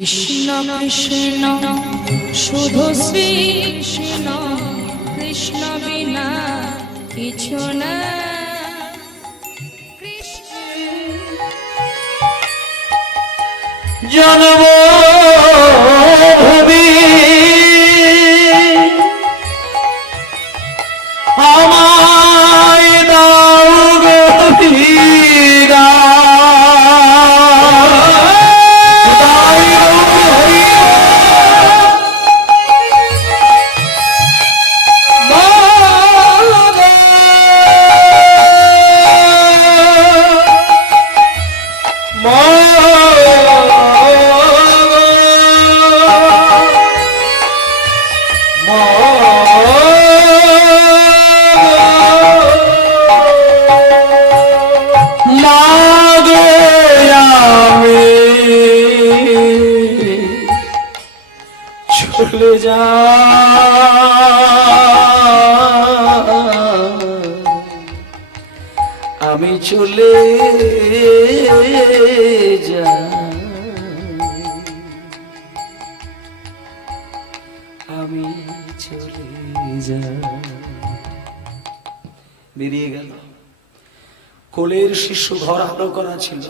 কৃষ্ণ কৃষ্ণ শুধু শ্রী কৃষ্ণ, কৃষ্ণ বিনা কিছু না। জন্ম ভূমি আমায় দাও গভীরা, চলে যা আমি চলে যা আমি চলে যা। বেরিয়ে গেল। কোলের শিশু ঘর আলো করা ছিল,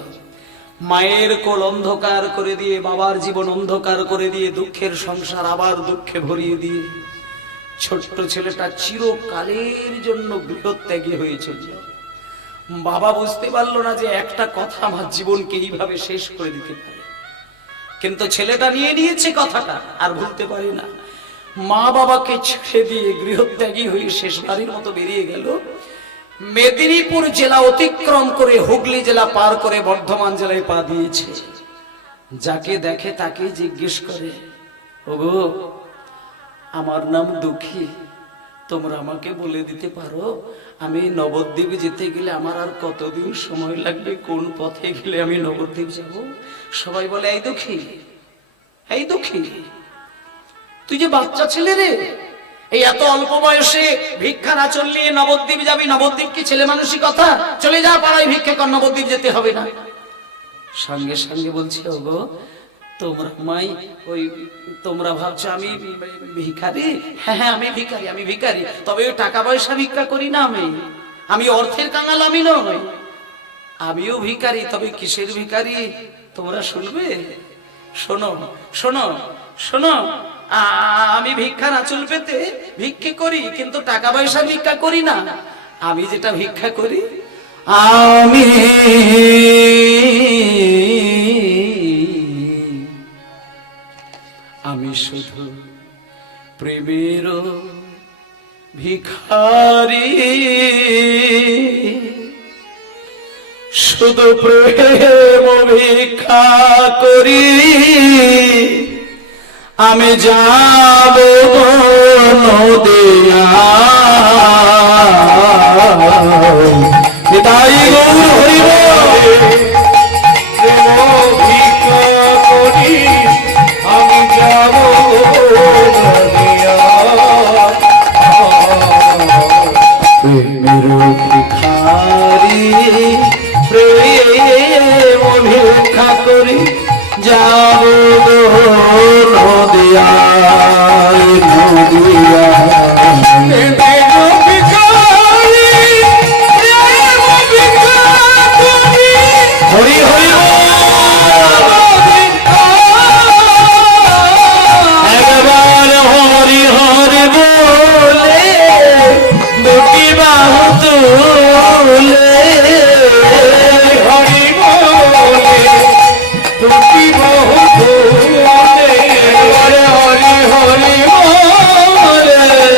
মায়ের কোল অন্ধকার করে দিয়ে, বাবার জীবন অন্ধকার করে দিয়ে, দুঃখের সংসার আবার দুঃখে ভরিয়ে দিয়ে ছোট্ট ছেলেটা চিরকালের জন্য গৃহত্যাগী হয়েছিল। বাবা বুঝতে পারলো না যে একটা কথা আমার জীবনকে এইভাবে শেষ করে দিতে পারে, কিন্তু ছেলেটা নিয়ে নিয়েছে কথাটা, আর ভুলতে পারে না। মা বাবাকে ছেড়ে দিয়ে গৃহত্যাগী হয়ে শেষবারের মতো বেরিয়ে গেল। মেদিনীপুর জেলা অতিক্রম করে হুগলি জেলা পার করে বর্ধমান জেলায় পা দিয়েছে। যাকে দেখে তাকে জিজ্ঞেস করে, ওগো আমার নাম দুঃখী, তোমরা আমাকে বলে দিতে পারো আমি নবদ্বীপ যেতে গেলে আমার আর কতদিন সময় লাগবে, কোন পথে গেলে আমি নবদ্বীপ যাব? সবাই বলে, এই দুঃখী, এই দুঃখী, তুই যে বাচ্চা ছেলে রে, এই এত অল্প বয়সে ভিক্ষার আঁচল নিয়ে নবদ্বীপ যাবি? নবদ্বীপ কি ছেলে মানুষই কথা? চলে যা পাড়ায় ভিক্ষা কর, নবদ্বীপ যেতে হবে না। সঙ্গে সঙ্গে বলছে, ওগো তোমরা মাই ওই তোমরা ভাবছো আমি ভিখারি? হ্যাঁ হ্যাঁ আমি ভিখারি, আমি ভিখারি, তবে ওই টাকা পয়সা ভিক্ষা করি না, আমি অর্থের কাঙাল আমি নই, আমিও ভিখারি। তবে কিসের ভিখারি তোমরা শুনবে? শোনো শোনো শোনো, আমি ভিক্ষার আঁচল পেতে ভিক্ষে করি, কিন্তু টাকা পয়সা ভিক্ষা করি না। আমি যেটা ভিক্ষা করি, আমি শুধু প্রেমের ভিখারি, শুধু প্রেম ভিক্ষা করি। আমি যাব নদিয়া, নিতাই গৌর হরিব, প্রেম ভিক্ষা করি আমি যাব নদিয়া। প্রেমের ভিখারি, প্রেম ভিক্ষা করি যাব নদিয়া, নদিয়া। হরি হরি একবার হরি হরি বলে দুটি বাহু তুলে, হরি বলে দুটি বাহু তুলে, হরি হরি বলে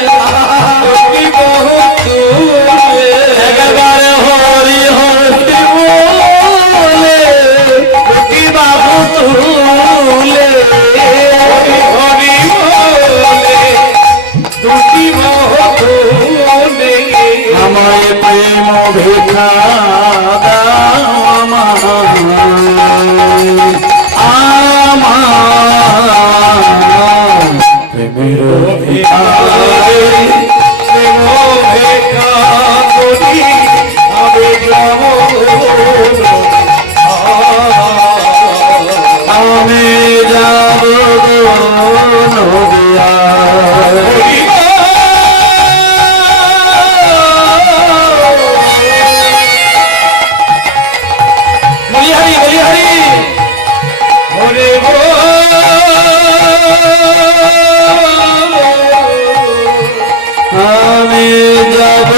নদিয়া বলিহারি বলিহারি হরে গো আমি যাব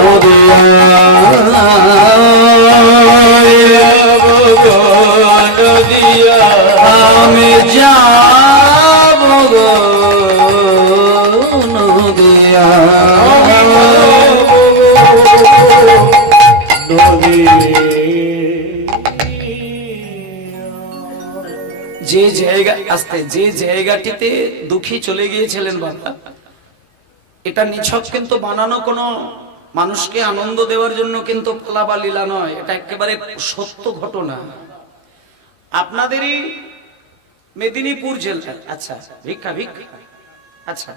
নদিয়া নদিয়া আমি যাব নদিয়া যে জায়গা আসতে যে জায়গাটিতে দুঃখী চলে গিয়েছিলেন বাবা, এটা নিছক কিন্তু বানানো কোনো মানুষকে আনন্দ দেওয়ার জন্য কিন্তু পালা বা লীলা নয়, এটা একেবারে সত্য ঘটনা। আপনাদেরই মেদিনীপুর জেলার, আচ্ছা ভিক্ষা ভিক্ষা, আচ্ছা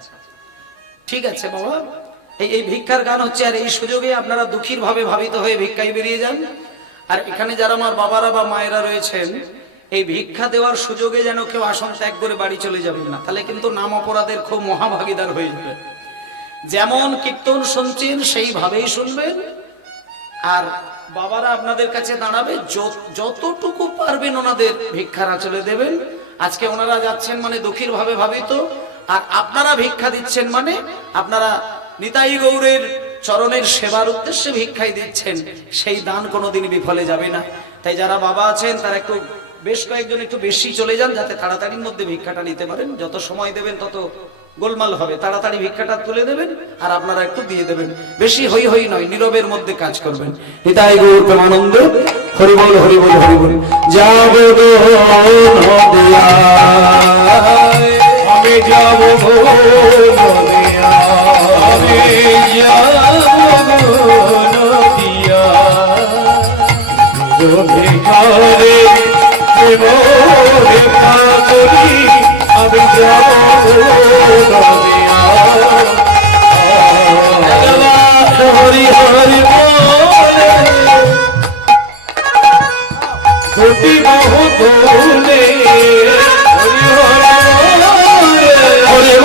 ঠিক আছে বাবা, এই ভিক্ষার গান হচ্ছে। আর এই সুযোগে আপনারা দুঃখীর ভাবে ভাবিত হয়ে ভিক্ষায় বেরিয়ে যান। আর এখানে যারা আমার বাবারা বা মায়েরা রয়েছেন, এই ভিক্ষা দেওয়ার সুযোগে যেন কেউ আসন ত্যাগ করে বাড়ি চলে যাবেন না, তাহলে কিন্তু নাম অপরাধের খুব মহাভাগীদার হয়ে যাবে। যেমন কীর্তন শুনছেন সেইভাবেই শুনবেন, আর বাবারা আপনাদের কাছে দাঁড়াবে, যতটুকু পারবেন ওনাদের ভিক্ষার আঁচলে দেবেন। আজকে ওনারা যাচ্ছেন মানে দুঃখীর ভাবে ভাবিত, আর আপনারা ভিক্ষা দিচ্ছেন মানে আপনারা নিতাই গৌরের চরণের সেবার উদ্দেশ্যে ভিক্ষাই দিচ্ছেন, সেই দান কোনোদিন বিফলে যাবে না। তাই যারা বাবা আছেন তারা একটু বেশ কয়েকজন একটু বেশি চলে যান, যাতে তাড়াতাড়ির মধ্যে ভিক্ষাটা নিতে পারেন। যত সময় দেবেন তত গোলমাল হবে, তাড়াতাড়ি ভিক্ষাটা তুলে দেবেন আর আপনারা একটু দিয়ে দেবেন। বেশি হই হই নয়, নীরবের মধ্যে কাজ করবেন। নিতাই গৌর প্রেমানন্দ, হরি বল হরি বল হরি বল। যাব গো নদিয়া আমি যাব গো নদিয়া আমি যাব গো নদিয়া ভিখারে দেব ভিক্ষা করি আমি যাব নদিয়া হরি হরি বলে কোটি বহু দৌলে হরি হরি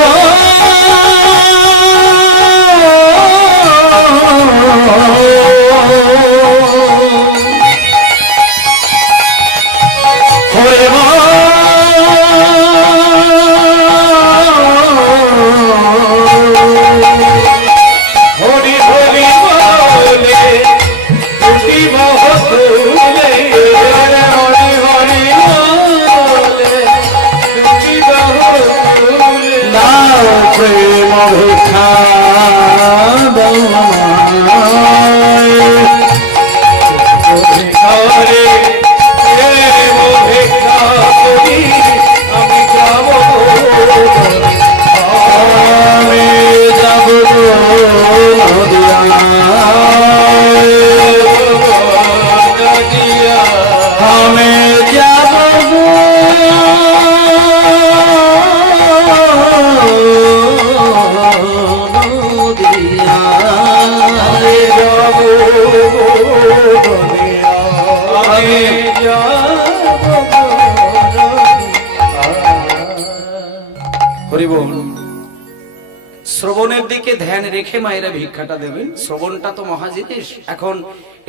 শ্রবণের দিকে ধ্যান রেখে মায়েরা ভিক্ষাটা দেবেন। শ্রবণটা তো মহা জিনিস। এখন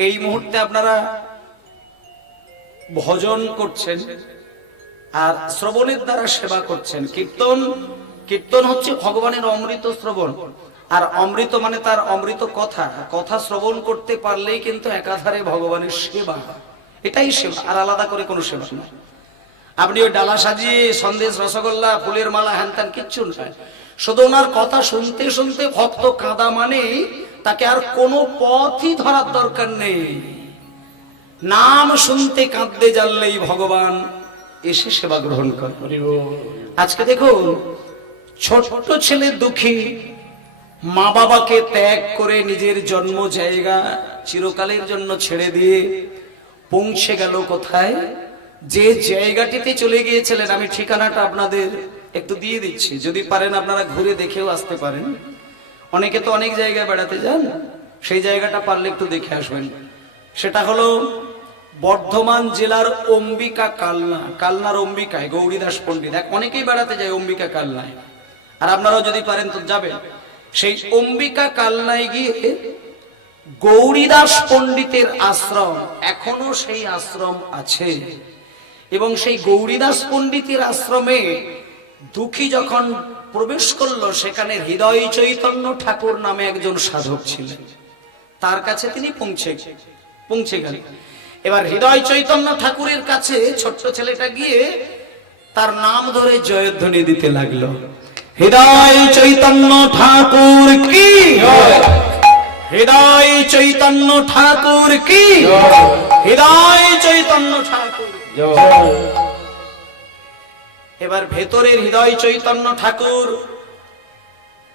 এই মুহূর্তে আপনারা ভজন করছেন আর শ্রবণের দ্বারা সেবা করছেন। কীর্তন হচ্ছে ভগবানের অমৃত শ্রবণ, আর অমৃত মানে তার অমৃত কথা। কথা শ্রবণ করতে পারলেই কিন্তু একাধারে ভগবানের সেবা, এটাই সেবা, আর আলাদা করে কোনো সেবা নয়। আপনি ওই ডালা সাজিয়ে সন্দেশ, রসগোল্লা, ফুলের মালা, হ্যান ত্যান কিচ্ছু নয়। শুধু ওনার কথা শুনতে শুনতে ভক্ত কাঁদা মানে তাকে আর কোনো পথই ধরার দরকার নেই। নাম শুনতে কাঁদতে জানলেই ভগবান এসে সেবা গ্রহণ করে। আজকে দেখুন, ছোট্ট ছেলে দুঃখী, মা বাবাকে ত্যাগ করে নিজের জন্ম জায়গা চিরকালের জন্য ছেড়ে দিয়ে পৌঁছে গেল কোথায়? যে জায়গাটিতে চলে গিয়েছিলেন, আমি ঠিকানাটা আপনাদের একটু দিয়ে দিচ্ছি, যদি পারেন আপনারা ঘুরে দেখেও আসতে পারেন। অনেকে তো অনেক জায়গায় বেড়াতে যান, সেই জায়গাটা পারলে একটু দেখে আসবেন। সেটা হলো বর্ধমান জেলার অম্বিকা কালনা, কালনার অম্বিকায় গৌরীদাস পণ্ডিত, অনেকেই বেড়াতে যায় অম্বিকা কালনায়, আর আপনারাও যদি পারেন তো যাবেন। সেই অম্বিকা কালনায় গিয়ে গৌরীদাস পণ্ডিতের আশ্রম, এখনো সেই আশ্রম আছে। এবং সেই গৌরীদাস পণ্ডিতের আশ্রমে দুঃখী যখন প্রবেশ করলো, সেখানে হৃদয় চৈতন্য ঠাকুর নামে একজন সাধক ছিলেন, তার কাছে তিনি পৌঁছে গেলেন। এবার হৃদয় চৈতন্য ঠাকুরের কাছে ছোট্ট ছেলেটা গিয়ে তার নাম ধরে জয়ধ্বনি দিতে লাগলো, হৃদয় চৈতন্য ঠাকুর কি, হৃদয় চৈতন্য ঠাকুর কি, হৃদয় চৈতন্য ঠাকুর। এবার ভেতরের হৃদয় চৈতন্য ঠাকুর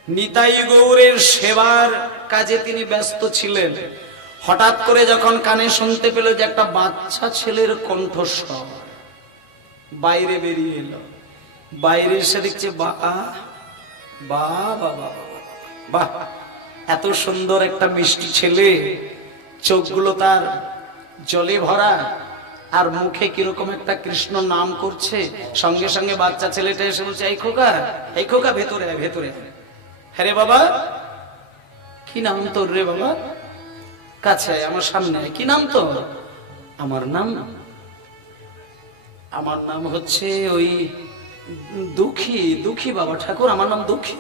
নিতাই গৌরের সেবার কাজে তিনি ব্যস্ত ছিলেন। হঠাৎ করে যখন কানে শুনতে পেল যে একটা বাচ্চা ছেলের কণ্ঠস্বর বাইরে বেরিয়ে এলো, বাইরে এসে দেখছে বাহ, এত সুন্দর একটা মিষ্টি ছেলে, চোখগুলো তার জলে ভরা, আর মুখে কিরকম একটা কৃষ্ণ নাম করছে। সঙ্গে সঙ্গে বাচ্চা ছেলেটা এসে বলছে, এই খোকা ভেতরে আয়, ভেতরে আয়। হ্যাঁ রে বাবা, কি নাম তোর রে বাবা? কাছে আয়, আমার সামনে আয়। কি নাম তোর? আমার নাম হচ্ছে ওই দুঃখী বাবা ঠাকুর, আমার নাম দুঃখী।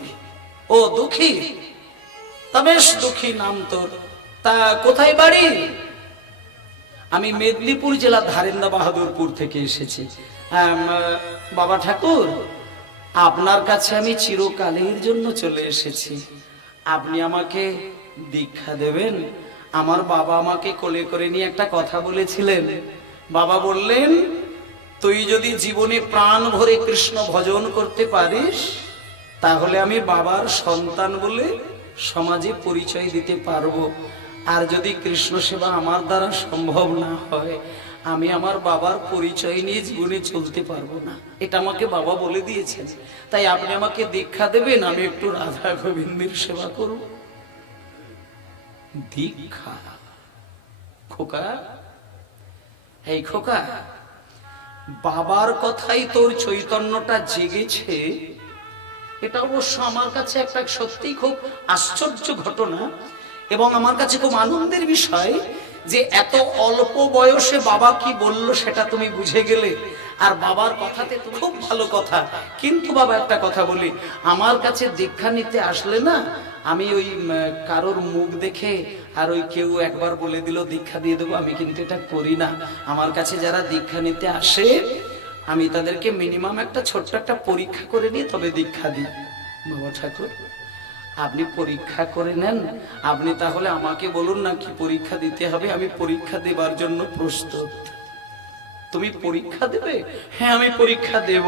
ও দুঃখী, তা বেশ দুঃখী নাম তোর, তা কোথায় বাড়ি? আমি মেদিনীপুর জেলা ধারেন্দা বাহাদুরপুর থেকে এসেছি। বাবা ঠাকুর, আপনার কাছে আমি চিরকালের জন্য চলে এসেছি, আপনি আমাকে দীক্ষা দেবেন? আমার বাবা আমাকে কোলে করে নিয়ে একটা কথা বলেছিলেন। বাবা বললেন, তুই যদি জীবনে প্রাণ ভরে কৃষ্ণ ভজন করতে পারিস, তাহলে আমি বাবার সন্তান বলে সমাজে পরিচয় দিতে পারবো। আর যদি কৃষ্ণ সেবা আমার দ্বারা সম্ভব না হয়, আমি আমার বাবার পরিচয় নিয়ে জীবনে চলতে পারবো না। এটা আমাকে বাবা বলে দিয়েছেন। তাই আপনি আমাকে দীক্ষা দেবেন, আমি একটু রাধা গোবিন্দের সেবা করব। দীক্ষা? খোকা, এই খোকা, বাবার কথাই তোর চৈতন্যটা জেগেছে, এটা অবশ্য আমার কাছে একটা সত্যি খুব আশ্চর্য ঘটনা এবং আমার কাছে খুব আনন্দের বিষয় যে এত অল্প বয়সে বাবা কি বলল সেটা তুমি বুঝে গেলে। আর বাবার কথাতে তো খুব ভালো কথা, কিন্তু বাবা একটা কথা বলি, আমার কাছে দীক্ষা নিতে আসলে না, আমি ওই কারোর মুখ দেখে আর ওই কেউ একবার বলে দিল দীক্ষা দিয়ে দেবো, আমি কিন্তু এটা করি না। আমার কাছে যারা দীক্ষা নিতে আসে, আমি তাদেরকে মিনিমাম একটা ছোট্ট একটা পরীক্ষা করে নিয়ে তবে দীক্ষা দিই। বাবা ঠাকুর, আপনি পরীক্ষা করে নেন, আপনি তাহলে আমাকে বলুন না কি পরীক্ষা দিতে হবে, আমি পরীক্ষা দেবার জন্য প্রস্তুত। তুমি পরীক্ষা দেবে? হ্যাঁ, আমি পরীক্ষা দেব।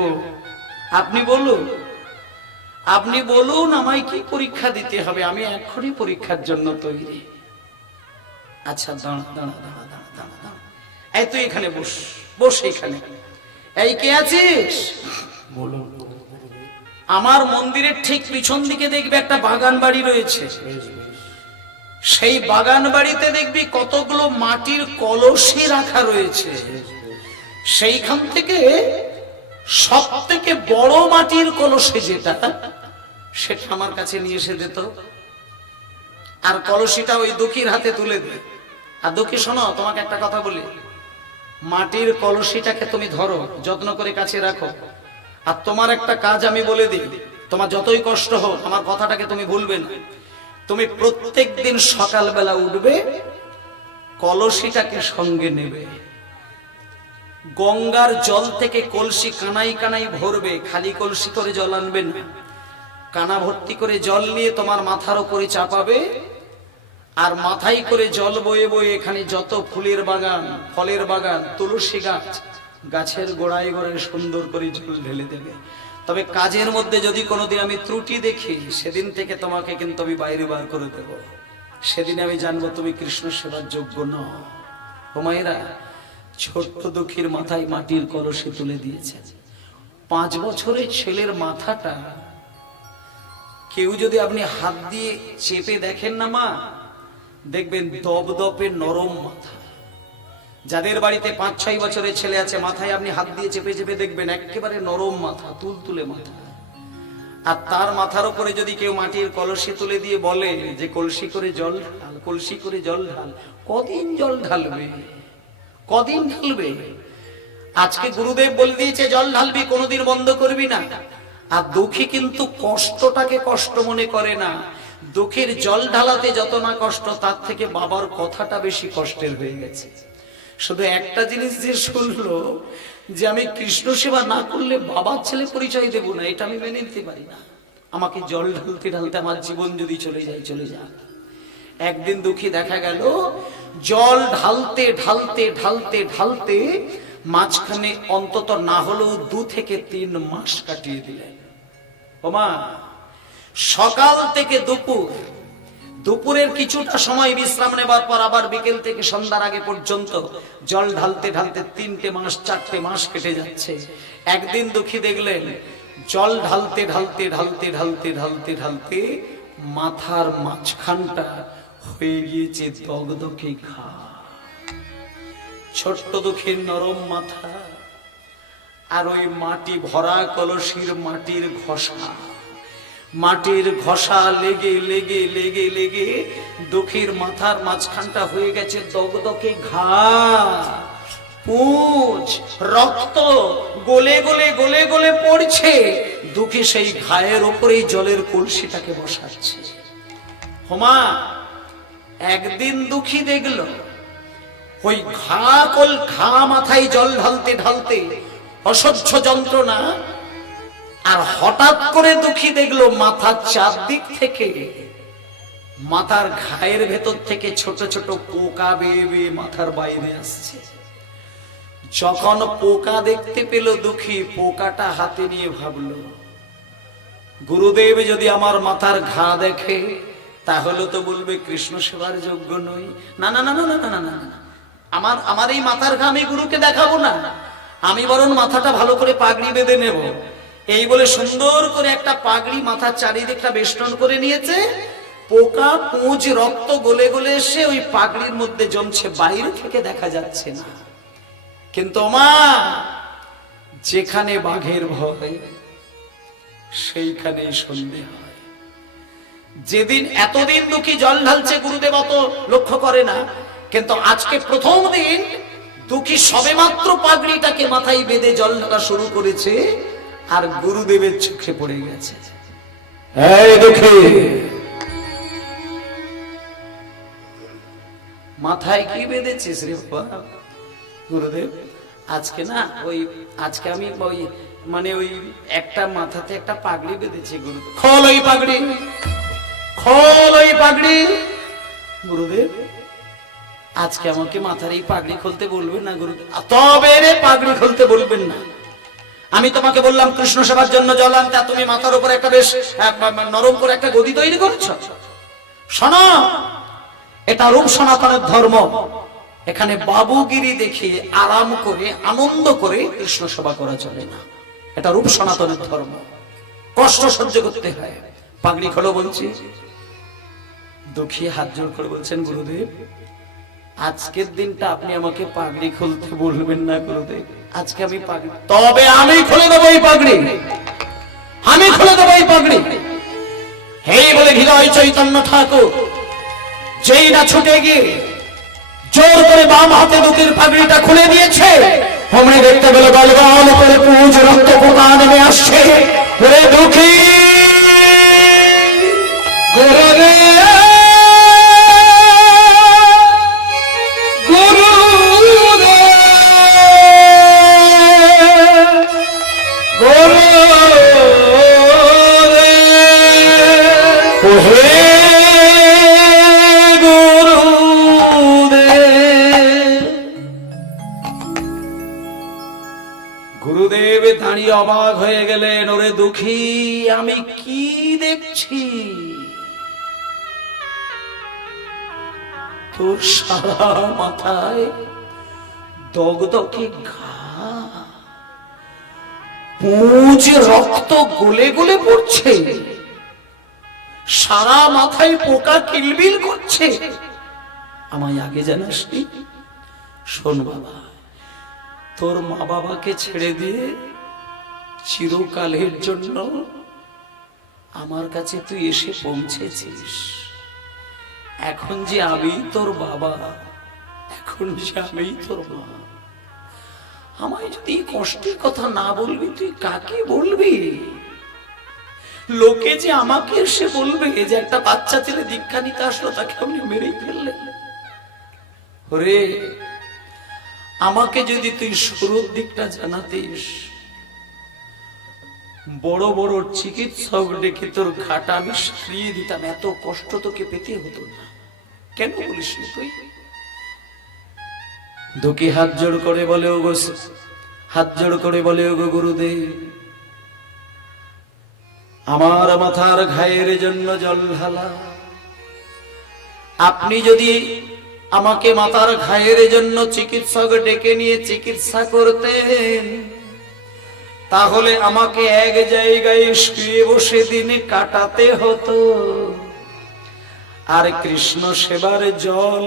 আপনি বলুন আমায় কি পরীক্ষা দিতে হবে, আমি এখনই পরীক্ষার জন্য তৈরি। আচ্ছা, দাঁড়া, এই তুই এখানে বস এখানে। এই কে আছিস? বলুন। আমার মন্দিরের ঠিক পিছন দিকে দেখবে একটা বাগান বাড়ি রয়েছে। সেই বাগান বাড়িতে দেখবি কতগুলো মাটির কলসি রাখা রয়েছে। সেইখান থেকে সব থেকে বড় মাটির কলসি যেটা, সেটা আমার কাছে নিয়ে এসে দিত। আর কলসিটা ওই দুঃখীর হাতে তুলে দে। আর দুঃখী, শোনো, তোমাকে একটা কথা বলি, মাটির কলসিটাকে তুমি ধরো, যত্ন করে কাছে রাখো। আর তোমার একটা কাজ আমি বলে দিই, তোমার যতই কষ্ট হোক আমার কথাটাকে তুমি ভুলবে না। তুমি প্রত্যেকদিন সকালবেলা উঠবে, কলসিটাকে সঙ্গে নেবে, গঙ্গার জল থেকে কলসি কানাই কানাই ভরবে, খালি কলসি করে জল আনবে না, কানা ভর্তি করে জল নিয়ে তোমার মাথার উপরে চাপাবে, আর মাথায় করে জল বয়ে বয়ে এখানে যত ফুলের বাগান, ফলের বাগান, তুলসী গাছ, গাছের গোড়ায় গোড়ায় সুন্দর করে জল ঢেলে দেবে। তবে কাজের মধ্যে যদি কোনোদিন আমি ত্রুটি দেখি, সেদিন থেকে তোমাকে কিন্তু আমি বাইরে বার করে দেব। সেদিন আমি জানবো তুমি কৃষ্ণ সেবার যোগ্য নও। ও মায়েরা, ছোট্ট দুঃখীর মাথায় মাটির কলসি তুলে দিয়েছে। 5 বছরের ছেলের মাথাটা কেউ যদি আপনি হাত দিয়ে চেপে দেখেন না মা, দেখবেন দপদপে নরম মাথা, যাদের বাড়িতে 5-6 বছরের ছেলে আছে, মাথায় আপনি হাত দিয়ে চেপে চেপে দেখবেন একেবারে নরম মাথা, তুলতুলে মাথা। আর তার মাথার উপরে যদি কেউ মাটির কলসি তুলে দিয়ে বলে যে কলসি করে জল ঢাল, কলসি করে জল ঢাল, কদিন জল ঢালবে, কদিন ঢালবে? আজকে গুরুদেব বলে দিয়েছে জল ঢালবি, কোনোদিন বন্ধ করবি না। আর দুঃখী কিন্তু কষ্টটাকে কষ্ট মনে করে না। দুঃখের জল ঢালাতে যত না কষ্ট, তার থেকে বাবার কথাটা বেশি কষ্টের হয়ে গেছে। শুধু একটা জিনিস যে শুনলো যে আমি কৃষ্ণ সেবা না করলে বাবার ছেলে পরিচয় দেব না, এটা আমি মেনে নিতে পারি না। আমাকে জল ঢালতে ঢালতে আমার জীবন যদি চলে যায় চলে যাক। একদিন দুঃখী দেখা গেল জল ঢালতে ঢালতে ঢালতে ঢালতে মাঝখানে অন্তত না হলেও 2 থেকে 3 মাস কাটিয়ে দিলেন। ওমা, সকাল থেকে দুপুরের কিছুটা সময় বিশ্রাম নেবার পর আবার বিকেল থেকে সন্ধ্যার আগে পর্যন্ত জল ঢালতে ঢালতে 3টে মাস 4টে মাস কেটে যাচ্ছে। একদিন দুঃখী দেখলেন জল ঢালতে ঢালতে ঢালতে ঢালতে ঢালতে ঢালতে মাথার মাঝখানটা হয়ে গিয়েছে দগদগে ঘা। ছোট্ট দুঃখীর নরম মাথা আর ওই মাটি ভরা কলসির মাটির ঘষা লেগে লেগে লেগে লেগে দুঃখীর মাথার মাঝখানটা হয়ে গেছে দগদগে ঘা। পুঁজ রক্ত গলে গলে গলে গলে পড়ছে। দুঃখী সেই ঘায়ের উপরেই জলের কলসিটাকে বসাচ্ছে। হোমা, একদিন দুঃখী দেখল ওই ঘা মাথায় জল ঢালতে ঢালতে অসহ্য যন্ত্রণা। আর হঠাৎ করে দুঃখী দেখলো মাথার চারদিক থেকে, মাথার ঘায়ের ভেতর থেকে ছোট ছোট পোকা বেয়ে বেয়ে মাথার বাইরে আসছে। যখন পোকা দেখতে পেল দুঃখী, পোকাটা হাতে নিয়ে ভাবলো গুরুদেব যদি আমার মাথার ঘা দেখে তাহলে তো বলবে কৃষ্ণ সেবার যোগ্য নই। না না না না না না না, আমার এই মাথার ঘা আমি গুরুকে দেখাবো না, আমি বরং মাথাটা ভালো করে পাগড়ি বেঁধে নেব। এই বলে সুন্দর করে একটা পাগড়ি মাথার চারিদিকটা বেষ্টন করে নিয়েছে। পোকা পুঁজ রক্ত গলে গলে এসে ওই পাগড়ির মধ্যে জমছে, বাইরে থেকে দেখা যাচ্ছে না। কিন্তু মা, যেখানে বাঘের ভয় সেইখানেই সন্দেহ হয়। যেদিন এতদিন দুঃখী জল ঢালছে গুরুদেব অত লক্ষ্য করে না, কিন্তু আজকে প্রথম দিন দুঃখী সবেমাত্র পাগড়িটাকে মাথায় বেঁধে জল ঢালা শুরু করেছে আর গুরুদেবের চোখে পড়ে গেছে। এই দুঃখী, মাথায় কি বেঁধেছিস রে বাবা? গুরুদেব, আজকে না আজকে আমি ওই একটা মাথাতে একটা পাগড়ি বেঁধেছি গুরুদেব। খোল ওই পাগড়ি, খোল ওই পাগড়ি। গুরুদেব, আজকে আমাকে মাথার এই পাগড়ি খুলতে বলবেন না গুরুদেব। তবে রে পাগড়ি খুলতে বলবেন না। আমি তোমাকে বললাম কৃষ্ণ সেবার জন্য জল আনতে, তুমি মাথার উপর একটা বেশ নরম করে একটা গদি তৈরি করেছ। শোনো, এটা রূপ সনাতনের ধর্ম। এখানে বাবুগিরি দেখিয়ে আরাম করে আনন্দ করে কৃষ্ণ সেবা করা চলে না। এটা রূপ সনাতনের ধর্ম, কষ্ট সহ্য করতে হয়। পাগড়ি খোলো বলছি। দুঃখী হাত জোড় করে বলছেন গুরুদেব, আজকের দিনটা আপনি আমাকে পাগড়ি খুলতে বলবেন না গুরুদেব। আজকে আমি পাগড়ি, তবে আমি খুলে দেবো এই পাগড়ি, আমি খুলে দেবো এই পাগড়ি। এই বলে হৃদয় চৈতন্য ঠাকুর যেই না ছুটে গিয়ে জোর করে বাম হাতে দুঃখীর পাগড়িটা খুলে দিয়েছে, অমনি দেখতে পেল গলগল করে পুঁজ রক্ত পোকা নেমে আসছে। ওরে দুঃখী, গুরুদেব দাঁড়িয়ে অবাক হয়ে গেলেন। ওরে দুঃখী, আমি কি দেখছি? তোর সারা মাথায় দগদগে ঘা, পুঁজ রক্ত গলে গলে পড়ছে, সারা মাথায় পোকা কিলবিল করছে। আমায় আগে জানাসনি? শোন বাবা, তোর মা বাবাকে ছেড়ে দিয়ে চিরকালের জন্য আমার কাছে তুই এসে পৌঁছেছিস। এখন যে আমি তোর বাবা, এখন যে আমি তোর মা, আমায় যদি কষ্টের কথা না বলবি তুই কাকে বলবি? লোকে যে আমাকে এসে বলবে যে একটা বাচ্চা ছেলে দীক্ষা নিতে আসলো, তাকে আপনি মেরেই ফেললেন। ওরে, আমাকে যদি তুই শুরুর দিকটা জানাতিস, বড় বড় চিকিৎসক ডেকে তোর ঘাটা আমি সারিয়ে দিতাম, এত কষ্ট তোকে পেতে হতো না। কেন বলিস তুই? দুঃখী হাত জোড় করে বলে, ওগো হাত জোড় করে বলে, ওগো গুরুদেব, আমার মাথার ঘায়ের জন্য জল ঢালা। আপনি যদি আমাকে মাথার ঘায়ের জন্য চিকিৎসক ডেকে নিয়ে চিকিৎসা করতেন, তাহলে আমাকে এক জায়গায় শুয়ে বসে দিনে কাটাতে হতো, আর কৃষ্ণ সেবার জল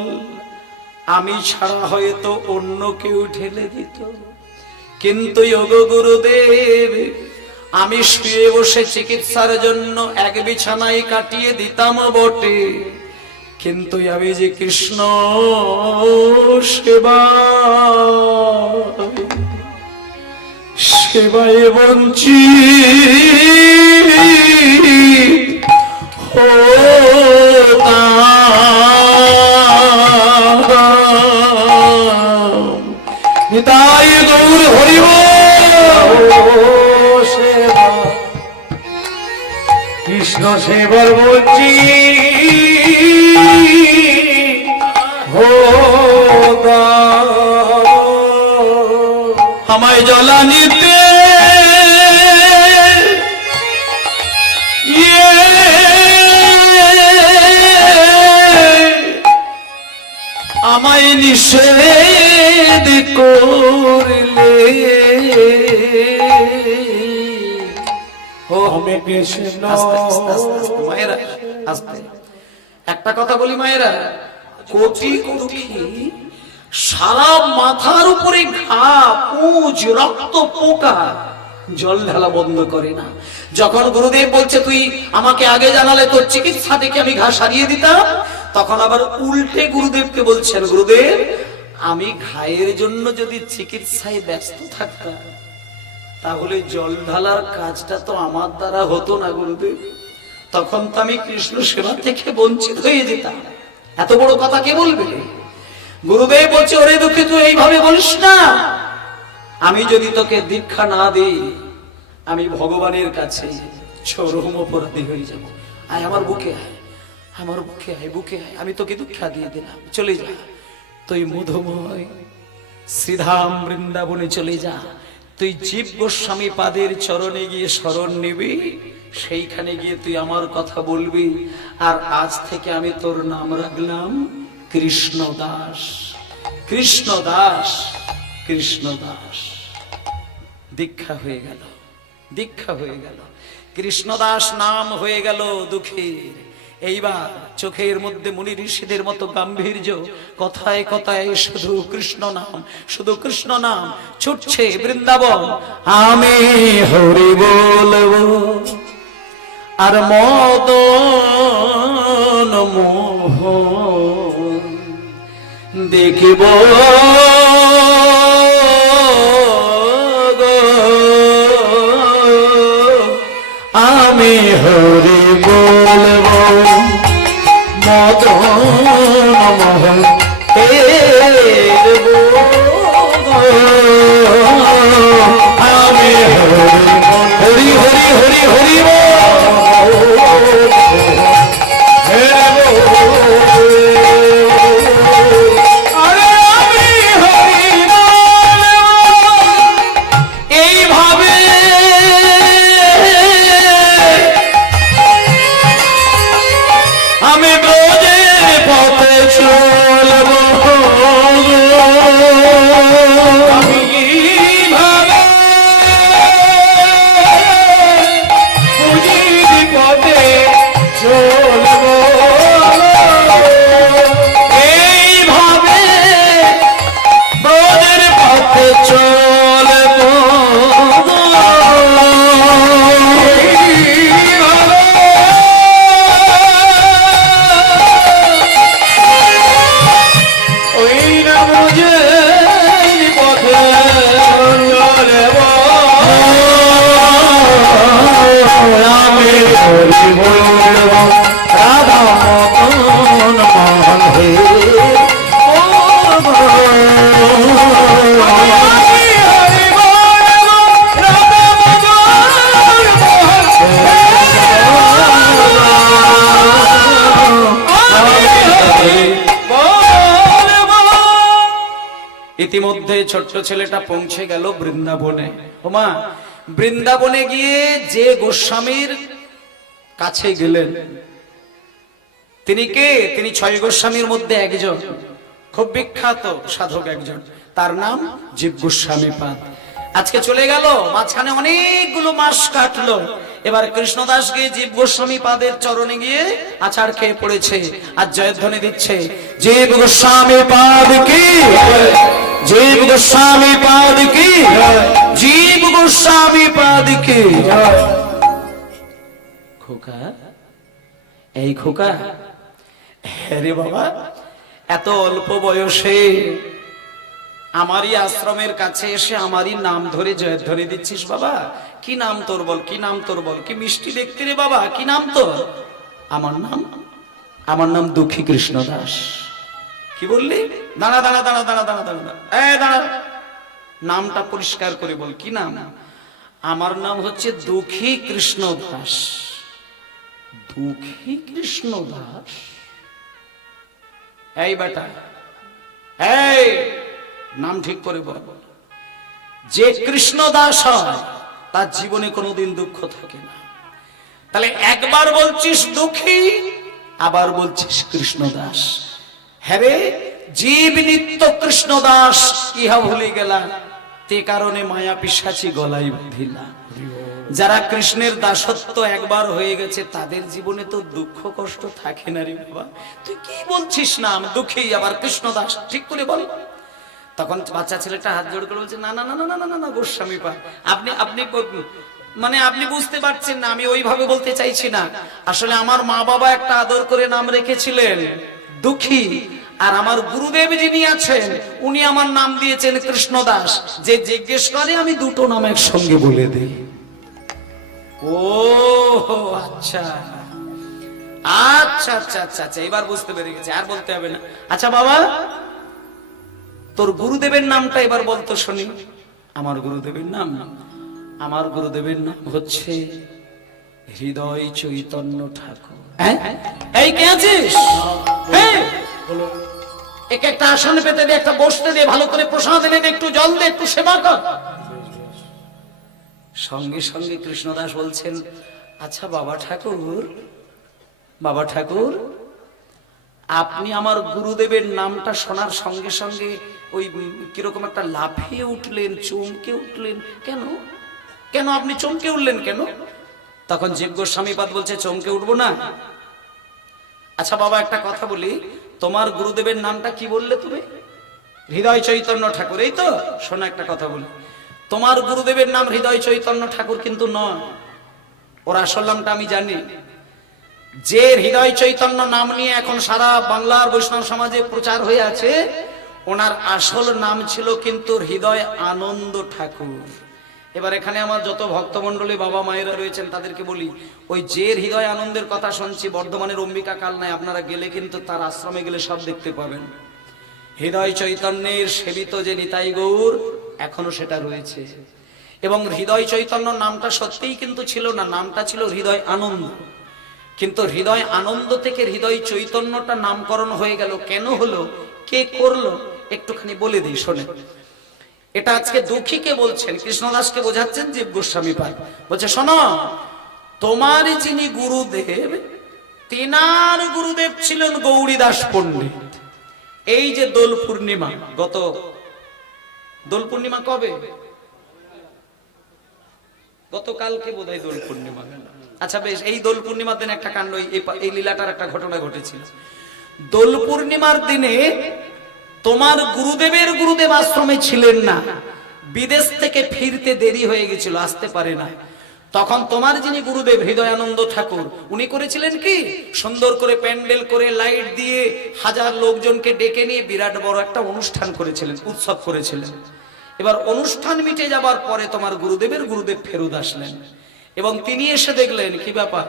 আমি ছাড়া হয়তো অন্য কেউ ঢেলে দিত। কিন্তু ওগো গুরুদেব, আমি শুয়ে বসে চিকিৎসার জন্য এক বিছানায় কাটিয়ে দিতাম বটে, কিন্তু আমি যে কৃষ্ণ সেবায় বঞ্চিত হতাম। নিতাই গৌর হরি সেবা, কৃষ্ণ সেবার বঞ্চিত আমায় জ্বলানিতে আমায় নিষেধ করলে, হরে কৃষ্ণ। মায়েরা আস্তে একটা কথা বলি, মায়েরা, কোটি কোটি সারা মাথার উপরে ঘা, পুঁজ, রক্ত, পোকা, জল ঢালা বন্ধ করে না। যখন গুরুদেব বলছে তুই আমাকে আগে জানালে তোর চিকিৎসা থেকে আমি ঘা সারিয়ে দিতাম, তখন আবার উল্টে গুরুদেবকে বলছেন, গুরুদেব, আমি ঘায়ের জন্য যদি চিকিৎসায় ব্যস্ত থাকতাম, তাহলে জল ঢালার কাজটা তো আমার দ্বারা হতো না গুরুদেব, তখন তো আমি কৃষ্ণ সেবা থেকে বঞ্চিত হয়ে যেতাম। এত বড় কথা কে বলবে? গুরুদেব বলছে, ওরে দুঃখে তুই এইভাবে বলিস না, আমি যদি তোকে দীক্ষা না দিই, আমি ভগবানের কাছে চরম অপরাধী হয়ে যাব। আয় আমার বুকে আয়, আমার বুকে আয়, বুকে আয়, আমি তোকে দীক্ষা দিয়ে দিলাম, চলে যা, তুই মধুময় শ্রীধাম বৃন্দাবনে চলে যা, তুই জীব গোস্বামী পাদের চরণে গিয়ে শরণ নিবি, সেইখানে গিয়ে তুই আমার কথা বলবি, আর আজ থেকে আমি তোর নাম রাখলাম কৃষ্ণ দাস, কৃষ্ণ দাস, কৃষ্ণ দাস। দীক্ষা হয়ে গেল, দীক্ষা হয়ে গেল, কৃষ্ণ দাস নাম হয়ে গেল দুঃখীর। এইবার চোখের মধ্যে মুনি ঋষিদের মতো গাম্ভীর্য, কথায় কথায় শুধু কৃষ্ণ নাম, শুধু কৃষ্ণ নাম ছুটছে বৃন্দাবন। আমি হরি বলবো আর মদন মোহন দেখিব, আমি হরি বলবো মদন মোহন আমি হরি হরি হরি হরি এইভাবে আমি ব্রজের পথে চলব, আমি ভাবে মধ্যে ছোট্ট ছেলেটা পৌঁছে গেল বৃন্দাবনে। ওমা, বৃন্দাবনে গিয়ে যে গোস্বামীর কাছে গেলেন, তিনি কে? তিনি 6 গোস্বামীর মধ্যে একজন, খুব বিখ্যাত সাধক একজন, তার নাম জীব গোস্বামী পাদ। আজকে চলে গেল, মাঝখানে অনেকগুলো মাস কাটলো। এবার কৃষ্ণদাস গিয়ে জীব গোস্বামী পাদের চরণে গিয়ে আছাড় খেয়ে পড়েছে আর জয়ধ্বনি দিচ্ছে, জীব গোস্বামী পাদ কি, জীব গোস্বামী পাদ কি, জীব গোস্বামী পাদ কি। খোকা, এই খোকা, আরে বাবা, এত অল্প বয়সে আমারই আশ্রমের কাছে এসে আমারই নাম ধরে জয়ধ্বনি দিচ্ছিস বাবা? কি নাম তোর বল, কি নাম তোর বল? কি মিষ্টি দেখতে রে বাবা, কি নাম তোর? আমার নাম দুঃখী কৃষ্ণ দাস। কি বললি? দাঁড়া দাঁড়া দাঁড়া দাঁড়া দাঁড়া দাঁড়া, এই দাঁড়া, নামটা পরিষ্কার করে বল, কি নাম? আমার নাম হচ্ছে দুঃখী কৃষ্ণ দাস। দুঃখী কৃষ্ণ দাস? এই বেটা, এই নাম ঠিক করে বল। যে কৃষ্ণ দাস হয় তার জীবনে কোনোদিন দুঃখ থাকে না। তাহলে একবার বলছিস দুঃখী, আবার বলছিস কৃষ্ণ দাস। হ্যাঁ রে, জীব নিত্য কৃষ্ণ দাস ইহা ভুলে গেলা, তে কারণে মায়া পিশাচি গলায় বাঁধিলা। যারা কৃষ্ণের দাসত্ব একবার হয়ে গেছে তাদের জীবনে তো দুঃখ কষ্ট থাকে না রে বাবা। তুই কি বলছিস? না আমি দুঃখী আবার কৃষ্ণ দাস, ঠিক করে বল। তখন বাচ্চা ছেলেটা হাত জোড় করে বলছে, না না না না না না না গোস্বামী পাদ, আপনি আপনি মানে আপনি বুঝতে পারছেন না, আমি ওইভাবে বলতে চাইছি না। আসলে আমার মা বাবা একটা আদর করে নাম রেখেছিলেন দুঃখী, আর আমার গুরুদেব যিনি আছেন উনি আমার নাম দিয়েছেন কৃষ্ণ দাস। যে জিজ্ঞেস করে আমি দুটো নাম একসঙ্গে বলে দিই। ও আচ্ছা আচ্ছা আচ্ছা আচ্ছা আচ্ছা, এবার বুঝতে পেরে গেছে, আর বলতে হবে না। আচ্ছা বাবা, তোর গুরুদেবের নামটা এবার বলতো শুনি। আমার গুরুদেবের নাম হচ্ছে হৃদয় চৈতন্য ঠাকুর। এই কে আছিস? একে একটা আসনে পেতে দে, একটা বসতে দে, ভালো করে প্রসাদ এনে দে, একটু জল দে, একটু সেবা কর। সঙ্গে সঙ্গে কৃষ্ণদাস বলছেন, আচ্ছা বাবা ঠাকুর, আপনি আমার গুরুদেবের নামটা শোনার সঙ্গে সঙ্গে ওই কিরকম একটা লাফিয়ে উঠলেন, চমকে উঠলেন কেন? কেন আপনি চমকে উঠলেন কেন? তখন জীব গোস্বামী পাদ বলছে, চমকে উঠবো না। আচ্ছা বাবা, একটা কথা বলি, তোমার গুরুদেবের নামটা কি বললে তুমি? হৃদয় চৈতন্য ঠাকুর, এই তো? শোনা, একটা কথা বলি, তোমার গুরুদেবের নাম হৃদয় চৈতন্য ঠাকুর কিন্তু নয়। ওর আসল নামটা আমি জানি। যে হৃদয় চৈতন্য নাম নিয়ে এখন সারা বাংলার বৈষ্ণব সমাজে প্রচার হয়ে আছে, ওনার আসল নাম ছিল কিন্তু হৃদয় আনন্দ ঠাকুর। এবার এখানে আমার যত ভক্তমন্ডলী বাবা মায়েরা রয়েছেন তাদেরকে বলি, ওই যে হৃদয় আনন্দের কথা শুনছি বর্ধমানের অম্বিকা কালনায়, আপনারা গেলে কিন্তু তার আশ্রমে গেলে সব দেখতে পাবেন। হৃদয় চৈতন্যের সেবিত যে নিতাই গৌর, এখনো সেটা রয়েছে। এবং হৃদয় চৈতন্য নামটা সত্যিই কিন্তু ছিল না, নামটা ছিল হৃদয় আনন্দ। কিন্তু হৃদয় আনন্দ থেকে হৃদয় চৈতন্যটা নামকরণ হয়ে গেল। কেন হলো, কে করলো, একটুখানি বলে দিই শোনে। এটা আজকে দুঃখীকে বলছেন, কৃষ্ণদাসকে বোঝাচ্ছেন জীব গোস্বামী পাদ। বলছে, শোনো, তোমার যিনি গুরুদেব, তিনার গুরুদেব ছিলেন গৌরীদাস পণ্ডিত। এই যে দোল পূর্ণিমা, গত দোল পূর্ণিমা কবে? গতকালকে বোধহয় দোল পূর্ণিমা। আচ্ছা বেশ, এই দোল পূর্ণিমার দিন একটা কাণ্ড, এই লীলাটার একটা ঘটনা ঘটেছিল। দোল পূর্ণিমার দিনে তোমার গুরুদেবের গুরুদেব আশ্রমে ছিলেন না, বিদেশ থেকে ফিরতে দেরি হয়ে গেছিল, আসতে পারে না। তখন তোমার যিনি গুরুদেব হৃদয়ানন্দ ঠাকুর, উনি করেছিলেন কি, সুন্দর করে প্যান্ডেল করে লাইট দিয়ে হাজার লোকজনকে ডেকে নিয়ে বিরাট বড় একটা অনুষ্ঠান করেছিলেন, উৎসব করেছিলেন। এবার অনুষ্ঠান মিটে যাবার পরে তোমার গুরুদেবের গুরুদেব ফেরত আসলেন এবং তিনি এসে দেখলেন, কি ব্যাপার,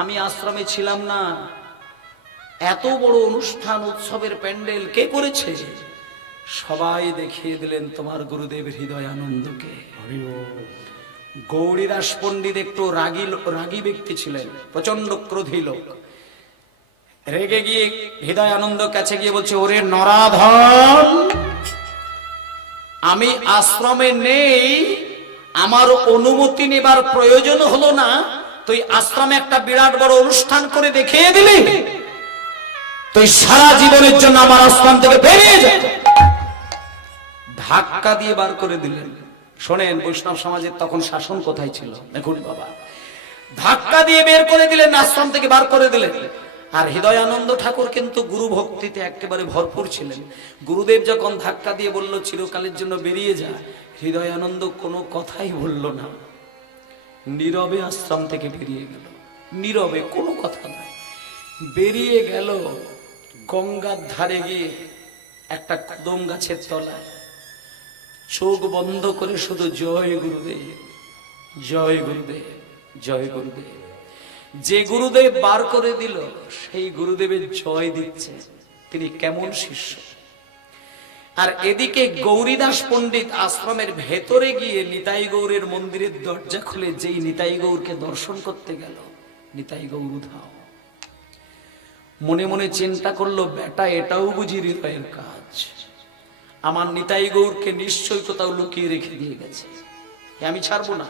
আমি আশ্রমে ছিলাম না, এত বড় অনুষ্ঠান উৎসবের প্যান্ডেল কে করেছে? সবাই দেখিয়ে দিলেন তোমার গুরুদেব হৃদয় আনন্দকে। গৌরীদাস পণ্ডিত একটু রাগী ব্যক্তি ছিলেন, প্রচন্ড ক্রোধী লোক। রেগে গিয়ে হৃদয় আনন্দ কাছে গিয়ে বলছে, ওরে নরাধম, আমি আশ্রমে নেই, আমার অনুমতি নেবার প্রয়োজন হলো না, তুই আশ্রমে একটা বিরাট বড় অনুষ্ঠান করে দেখিয়ে দিলি, তুই সারা জীবনের জন্য আমার আশ্রম থেকে বেরিয়ে যা। ধাক্কা দিয়ে বার করে দিলেন। শোনেন, বৈষ্ণব সমাজের তখন শাসন কোথায় ছিল দেখুন বাবা। ধাক্কা দিয়ে বের করে দিলেন, আশ্রম থেকে বার করে দিলেন। আর হৃদয়ানন্দ ঠাকুর কিন্তু গুরু ভক্তিতে একেবারে ভরপুর ছিলেন। গুরুদেব যখন ধাক্কা দিয়ে বলল চিরকালের জন্য বেরিয়ে যা, হৃদয়ানন্দ কোনো কথাই বলল না, নীরবে আশ্রম থেকে বেরিয়ে গেল। নীরবে, কোনো কথা নাই, বেরিয়ে গেল। গঙ্গার ধারে গিয়ে একটা কদম গাছের তলায় চোখ বন্ধ করে শুধু জয় গুরুদেব, জয় গুরুদেব, জয় গুরুদেব। যে গুরুদেব বার করে দিল সেই গুরুদেবের জয় দিচ্ছে। তিনি কেমন শিষ্য। আর এদিকে গৌরীদাস পণ্ডিত আশ্রমের ভেতরে গিয়ে নিতাই গৌরের মন্দিরের দরজা খুলে যেই নিতাই গৌরকে দর্শন করতে গেল, নিতাই গৌর উধাও। মনে মনে চিন্তা করলো, বেটা এটাও বুঝি হৃদয়ের কাজ, আমার নিতাই গৌরকে নিশ্চয়ই কোথাও লুকিয়ে রেখে দিয়ে গেছে। আমি ছাড়বো না,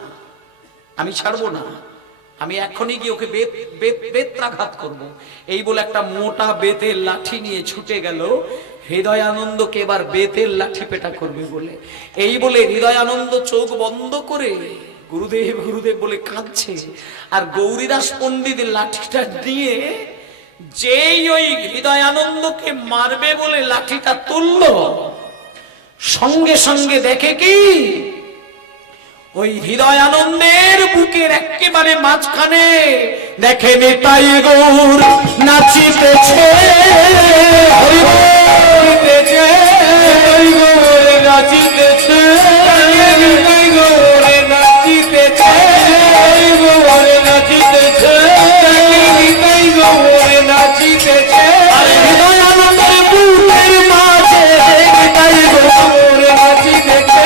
আমি ছাড়বো না, আমি এখনই গিয়ে ওকে বেত্রাঘাত করব। এই বলে একটা মোটা বেতের লাঠি নিয়ে ছুটে গেল হৃদয়ানন্দকে এবার বেতের লাঠি পেটা করবে বলে। এই বলে হৃদয়ানন্দ চোখ বন্ধ করে গুরুদেব গুরুদেব বলে কাঁদছে। আর গৌরীদাস পণ্ডিত লাঠিটা নিয়ে যেই ওই হৃদয়ানন্দকে মারবে বলে লাঠিটা তুলল, সঙ্গে সঙ্গে দেখে কি ওই হৃদয়ানন্দের বুকের একেবারে মাঝখানে দেখে নিতাই গৌর নাচিতেছে, নাচিতেছে, নাচিতেছে, নিতাই গৌর নাচিতেছে, নাচিতেছে, নিতাই গৌর নাচিতেছে। হৃদয়ানন্দের বুকের মাঝে নিতাই গৌর নাচিতেছে,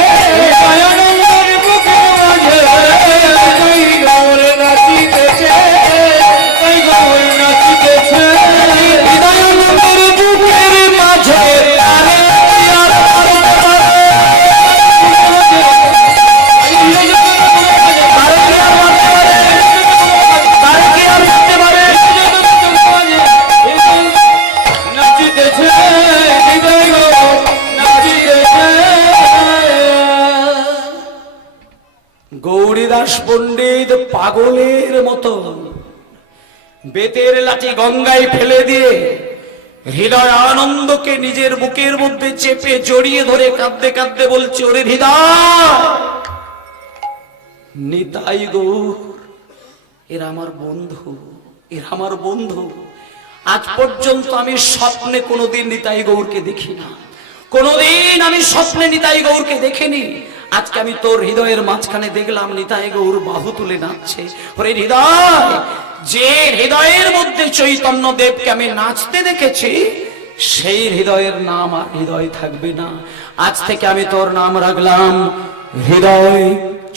গৌরীদাস পণ্ডিত পাগলের মতো বেতের লাঠি গঙ্গায় ফেলে দিয়ে হৃদয় আনন্দকে নিজের বুকের মধ্যে চেপে জড়িয়ে ধরে কাঁদতে কাঁদতে বলছে, ওরে হৃদয়, নিতাই গৌর এরা আমার বন্ধু, এরা আমার বন্ধু। আজ পর্যন্ত আমি স্বপ্নে কোনোদিন নিতাই গৌরকে দেখি না, কোনোদিন আমি স্বপ্নে নিতাই গৌরকে দেখিনি। আজকে আমি তোর হৃদয়ের মাঝখানে দেখলাম নিতাই গৌর বাহু তুলে নাচছে। ওরে হৃদয়, যে হৃদয়ের মধ্যে চৈতন্য দেবকে আমি নাচতে দেখেছি, সেই হৃদয়ের নাম আর হৃদয় থাকবে না। আজ থেকে আমি তোর নাম রাখলাম হৃদয়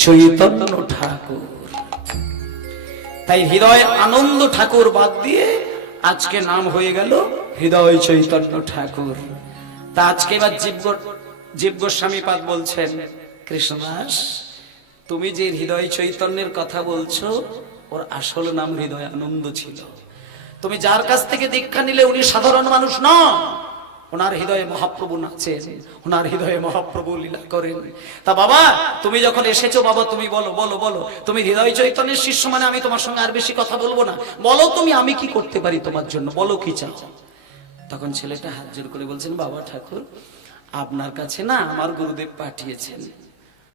চৈতন্য ঠাকুর। তাই হৃদয় আনন্দ ঠাকুর বাদ দিয়ে আজকে নাম হয়ে গেল হৃদয় চৈতন্য ঠাকুর। তা আজকে এবার জীব গোস্বামী পাদ বলছেন, কৃষ্ণদাস তুমি যে হৃদয় চৈতন্যের কথা বলছো, ওর আসল নাম হৃদয় আনন্দ ছিল। তুমি যার কাছ থেকে দীক্ষা নিলে উনি সাধারণ মানুষ নন, ওনার হৃদয়ে মহাপ্রভু নাচেন, ওনার হৃদয়ে মহাপ্রভু লীলা করেন। তা বাবা তুমি যখন এসেছো, বাবা তুমি বলো বলো বলো, তুমি হৃদয় চৈতন্যের শিষ্য মানে আমি তোমার সঙ্গে আর বেশি কথা বলবো না, বলো তুমি আমি কি করতে পারি তোমার জন্য, বলো কি চাও। তখন ছেলেটা হাত জোর করে বলছেন, বাবা ঠাকুর আপনার কাছে না আমার গুরুদেব পাঠিয়েছেন,